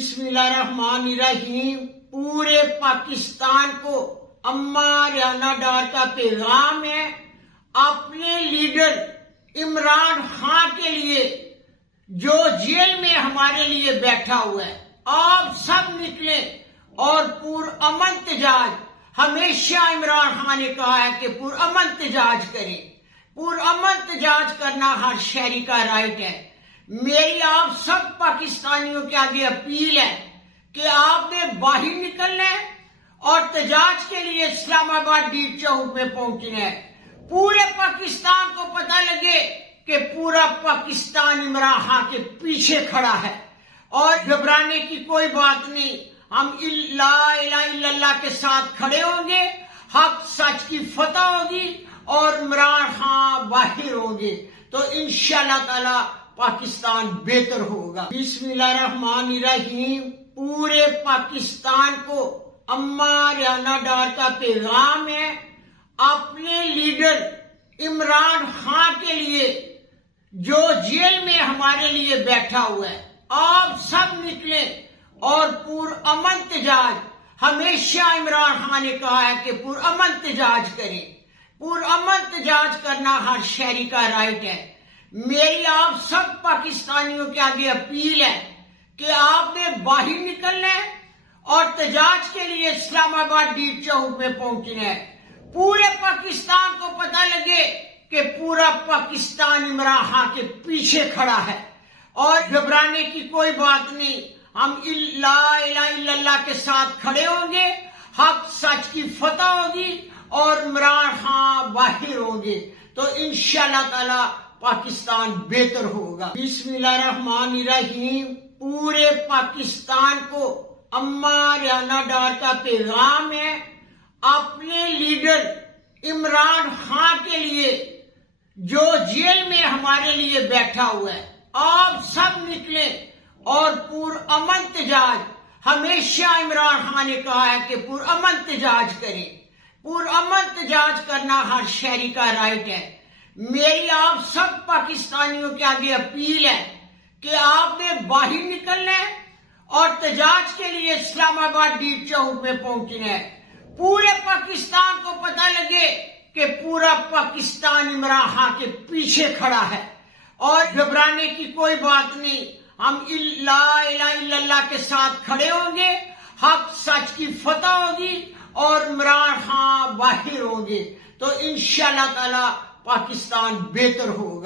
بسم اللہ الرحمن الرحیم۔ پورے پاکستان کو اماں ریانہ ڈار کا پیغام ہے، اپنے لیڈر عمران خان کے لیے جو جیل میں ہمارے لیے بیٹھا ہوا ہے، آپ سب نکلیں اور پرامن احتجاج، ہمیشہ عمران خان نے کہا ہے کہ پرامن احتجاج کریں۔ پرامن احتجاج کرنا ہر شہری کا رائٹ ہے۔ میری آپ سب پاکستانیوں کے آگے اپیل ہے کہ آپ نے باہر نکلنا ہے اور احتجاج کے لیے اسلام آباد ڈی چوک میں پہنچنا ہے۔ پورے پاکستان کو پتہ لگے کہ پورا پاکستان عمران خان کے پیچھے کھڑا ہے اور گھبرانے کی کوئی بات نہیں۔ ہم لا الہ الا اللہ کے ساتھ کھڑے ہوں گے، حق سچ کی فتح ہوگی اور عمران خان باہر ہوں گے تو انشاءاللہ تعالی پاکستان بہتر ہوگا۔ بسم اللہ الرحمن الرحیم۔ پورے پاکستان کو اماں ریانہ ڈار کا پیغام ہے، اپنے لیڈر عمران خان کے لیے جو جیل میں ہمارے لیے بیٹھا ہوا ہے، آپ سب نکلیں اور پرامن احتجاج، ہمیشہ عمران خان نے کہا ہے کہ پرامن احتجاج کریں۔ پرامن احتجاج کرنا ہر شہری کا رائٹ ہے۔ میری آپ سب پاکستانیوں کے آگے اپیل ہے کہ آپ نے باہر نکلنا ہے اور احتجاج کے لیے اسلام آباد ڈی چوک میں پہنچنا ہے۔ پورے پاکستان کو پتہ لگے کہ پورا پاکستان عمران خان کے پیچھے کھڑا ہے اور گھبرانے کی کوئی بات نہیں۔ ہم لا الہ الا اللہ کے ساتھ کھڑے ہوں گے، حق سچ کی فتح ہوگی اور عمران خان باہر ہوں گے تو انشاءاللہ تعالی پاکستان بہتر ہوگا۔ بسم اللہ الرحمن الرحیم۔ پورے پاکستان کو اماں ریانہ ڈار کا پیغام ہے، اپنے لیڈر عمران خان کے لیے جو جیل میں ہمارے لیے بیٹھا ہوا ہے، آپ سب نکلیں اور پرامن احتجاج، ہمیشہ عمران خان نے کہا ہے کہ پرامن احتجاج کریں۔ پرامن احتجاج کرنا ہر شہری کا رائٹ ہے۔ میری آپ سب پاکستانیوں کے آگے اپیل ہے کہ آپ نے باہر نکلنا ہے اور احتجاج کے لیے اسلام آباد ڈی چوک میں پہنچنا ہے۔ پورے پاکستان کو پتہ لگے کہ پورا پاکستان عمران خان کے پیچھے کھڑا ہے اور گھبرانے کی کوئی بات نہیں۔ ہم لا الہ الا اللہ کے ساتھ کھڑے ہوں گے، حق سچ کی فتح ہوگی اور عمران خان باہر ہوں گے تو انشاءاللہ تعالی پاکستان بہتر ہوگا۔